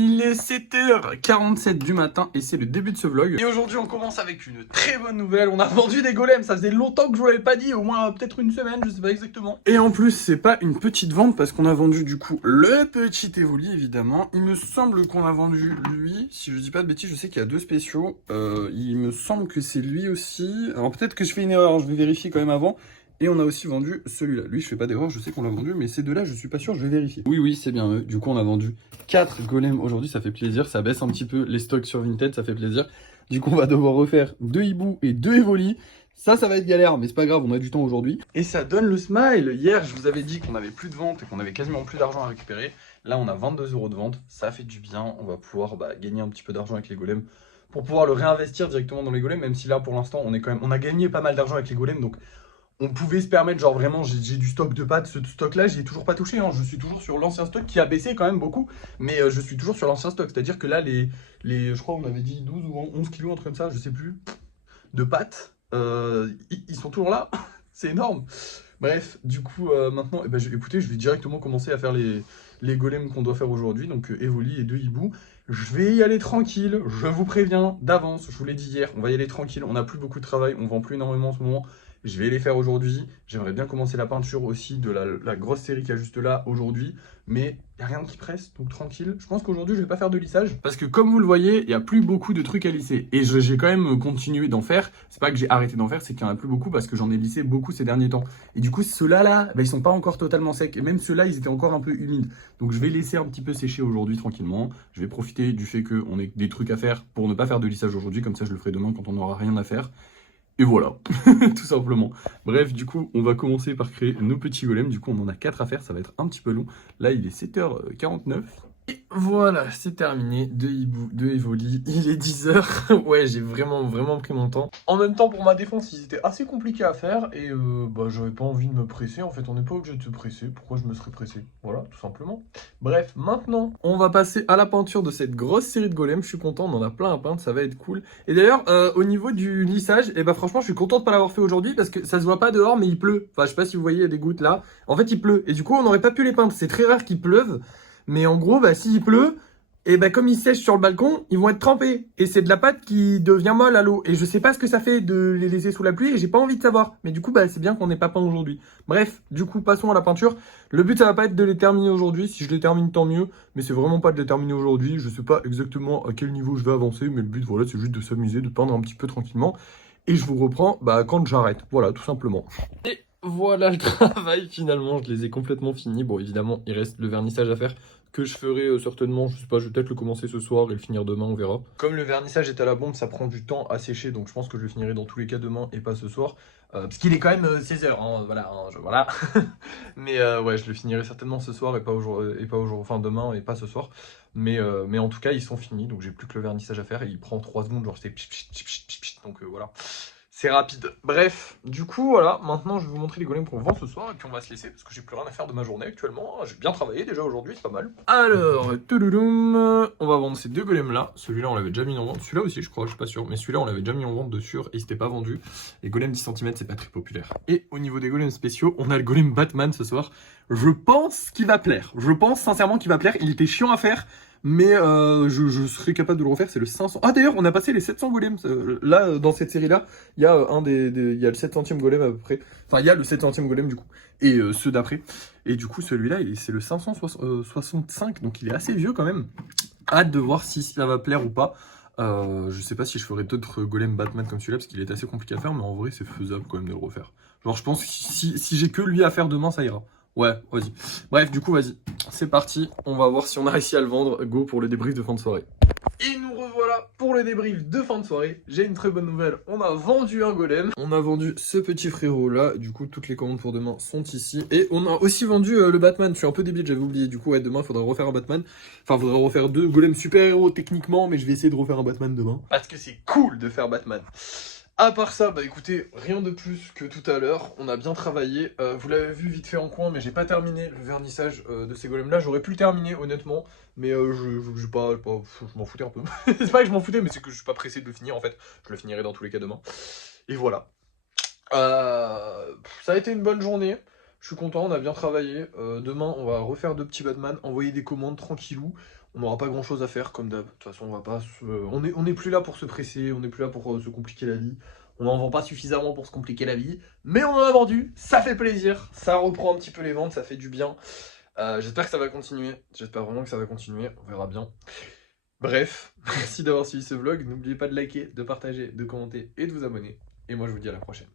Il est 7h47 du matin et c'est le début de ce vlog. Et aujourd'hui on commence avec une très bonne nouvelle. On a vendu des golems, ça faisait longtemps que je vous l'avais pas dit, au moins peut-être une semaine, je sais pas exactement. Et en plus c'est pas une petite vente parce qu'on a vendu du coup le petit Evoli évidemment. Il me semble qu'on a vendu lui, si je dis pas de bêtises, je sais qu'il y a deux spéciaux. Il me semble que c'est lui aussi. Alors peut-être que je fais une erreur, je vais vérifier quand même avant. Et on a aussi vendu celui-là. Lui, je fais pas d'erreur, je sais qu'on l'a vendu, mais ces deux-là, je suis pas sûr, je vais vérifier. Oui, c'est bien eux. Du coup, on a vendu 4 golems aujourd'hui, ça fait plaisir. Ça baisse un petit peu les stocks sur Vinted, ça fait plaisir. Du coup, on va devoir refaire 2 hiboux et 2 Evoli. Ça va être galère, mais c'est pas grave, on a du temps aujourd'hui. Et ça donne le smile. Hier, je vous avais dit qu'on avait plus de vente et qu'on avait quasiment plus d'argent à récupérer. Là, on a 22 € de vente. Ça fait du bien. On va pouvoir gagner un petit peu d'argent avec les golems pour pouvoir le réinvestir directement dans les golems, même si là, pour l'instant, on a gagné pas mal d'argent avec les golems, donc on pouvait se permettre, genre vraiment, j'ai du stock de pâtes, ce stock-là, j'y ai toujours pas touché, hein. Je suis toujours sur l'ancien stock qui a baissé quand même beaucoup, mais je suis toujours sur l'ancien stock, c'est-à-dire que là, je crois qu'on avait dit 12 ou 11 kilos, un truc comme ça, je sais plus, de pâtes, ils sont toujours là, c'est énorme. Bref, du coup, maintenant, écoutez, je vais directement commencer à faire les golems qu'on doit faire aujourd'hui, donc Evoli et 2 hiboux. Je vais y aller tranquille, je vous préviens d'avance, je vous l'ai dit hier, on va y aller tranquille, on n'a plus beaucoup de travail, on vend plus énormément en ce moment. Je vais les faire aujourd'hui. J'aimerais bien commencer la peinture aussi de la grosse série qu'il y a juste là aujourd'hui. Mais il n'y a rien qui presse, donc tranquille. Je pense qu'aujourd'hui, je vais pas faire de lissage. Parce que comme vous le voyez, il n'y a plus beaucoup de trucs à lisser. Et j'ai quand même continué d'en faire. C'est pas que j'ai arrêté d'en faire, c'est qu'il n'y en a plus beaucoup parce que j'en ai lissé beaucoup ces derniers temps. Et du coup, ceux-là, ils sont pas encore totalement secs. Et même ceux-là, ils étaient encore un peu humides. Donc je vais laisser un petit peu sécher aujourd'hui tranquillement. Je vais profiter du fait qu'on ait des trucs à faire pour ne pas faire de lissage aujourd'hui. Comme ça, je le ferai demain quand on n'aura rien à faire. Et voilà, tout simplement. Bref, du coup, on va commencer par créer nos petits golems. Du coup, on en a 4 à faire, ça va être un petit peu long. Là, il est 7h49. Et voilà, c'est terminé. 2 hiboux, 2 Evoli. Il est 10h. Ouais, j'ai vraiment pris mon temps. En même temps, pour ma défense, ils étaient assez compliqués à faire. Et j'avais pas envie de me presser. En fait, on n'est pas obligé de se presser. Pourquoi je me serais pressé? Voilà, tout simplement. Bref, maintenant, on va passer à la peinture de cette grosse série de golems. Je suis content, on en a plein à peindre, ça va être cool. Et d'ailleurs, au niveau du lissage, franchement, je suis content de pas l'avoir fait aujourd'hui parce que ça se voit pas dehors, mais il pleut. Enfin, je sais pas si vous voyez, il y a des gouttes là. En fait, il pleut. Et du coup, on n'aurait pas pu les peindre. C'est très rare qu'il pleuve. Mais en gros, s'il pleut, comme ils sèchent sur le balcon, ils vont être trempés. Et c'est de la pâte qui devient molle à l'eau. Et je sais pas ce que ça fait de les laisser sous la pluie et j'ai pas envie de savoir. Mais du coup, c'est bien qu'on n'ait pas peint aujourd'hui. Bref, du coup, passons à la peinture. Le but, ça va pas être de les terminer aujourd'hui. Si je les termine, tant mieux. Mais c'est vraiment pas de les terminer aujourd'hui. Je sais pas exactement à quel niveau je vais avancer. Mais le but, voilà, c'est juste de s'amuser, de peindre un petit peu tranquillement. Et je vous reprends quand j'arrête. Voilà, tout simplement. Et voilà le travail, finalement, je les ai complètement finis. Bon, évidemment, il reste le vernissage à faire que je ferai certainement, je sais pas, je vais peut-être le commencer ce soir et le finir demain, on verra. Comme le vernissage est à la bombe, ça prend du temps à sécher, donc je pense que je le finirai dans tous les cas demain et pas ce soir. Parce qu'il est quand même 16h, hein, voilà, voilà. Mais ouais, je le finirai certainement ce soir et pas aujourd'hui, enfin demain et pas ce soir. Mais en tout cas, ils sont finis, donc j'ai plus que le vernissage à faire et il prend 3 secondes, genre c'est donc voilà. C'est rapide. Bref, du coup, voilà, maintenant je vais vous montrer les golems qu'on vend ce soir et puis on va se laisser parce que j'ai plus rien à faire de ma journée actuellement. J'ai bien travaillé déjà aujourd'hui, c'est pas mal. Alors, toulouloum, on va vendre ces deux golems là. Celui-là, on l'avait déjà mis en vente. Celui-là aussi, je crois, je suis pas sûr. Mais celui-là, on l'avait déjà mis en vente dessus et c'était pas vendu. Les golems 10 cm, c'est pas très populaire. Et au niveau des golems spéciaux, on a le golem Batman ce soir. Je pense qu'il va plaire. Je pense sincèrement qu'il va plaire. Il était chiant à faire. Mais je serais capable de le refaire, c'est le 500. Ah d'ailleurs, on a passé les 700 golems. Là, dans cette série-là, il y a il y a le 700e golem à peu près. Enfin, il y a le 700e golem du coup. Et ceux d'après. Et du coup, celui-là, c'est le 565. Donc il est assez vieux quand même. Hâte de voir si ça va plaire ou pas. Je sais pas si je ferai d'autres golems Batman comme celui-là, parce qu'il est assez compliqué à faire. Mais en vrai, c'est faisable quand même de le refaire. Genre, je pense que si j'ai que lui à faire demain, ça ira. Ouais, vas-y. Bref, du coup, vas-y. C'est parti. On va voir si on a réussi à le vendre. Go pour le débrief de fin de soirée. Et nous revoilà pour le débrief de fin de soirée. J'ai une très bonne nouvelle. On a vendu un golem. On a vendu ce petit frérot là. Du coup, toutes les commandes pour demain sont ici. Et on a aussi vendu le Batman. Je suis un peu débile, j'avais oublié. Du coup, ouais, demain, il faudra refaire un Batman. Enfin, il faudra refaire 2 golems super-héros techniquement. Mais je vais essayer de refaire un Batman demain. Parce que c'est cool de faire Batman. À part ça, écoutez, rien de plus que tout à l'heure, on a bien travaillé, vous l'avez vu vite fait en coin, mais j'ai pas terminé le vernissage de ces golems là, j'aurais pu le terminer honnêtement, mais je m'en foutais un peu. C'est pas que je m'en foutais, mais c'est que je suis pas pressé de le finir en fait, je le finirai dans tous les cas demain. Et voilà. Ça a été une bonne journée, je suis content, on a bien travaillé. Demain, on va refaire 2 petits Batman, envoyer des commandes tranquillou. On n'aura pas grand chose à faire comme d'hab. De toute façon, on est plus là pour se presser, on n'est plus là pour se compliquer la vie. On n'en vend pas suffisamment pour se compliquer la vie, mais on en a vendu, ça fait plaisir, ça reprend un petit peu les ventes, ça fait du bien. J'espère que ça va continuer, j'espère vraiment que ça va continuer, on verra bien. Bref, merci d'avoir suivi ce vlog, n'oubliez pas de liker, de partager, de commenter et de vous abonner. Et moi je vous dis à la prochaine.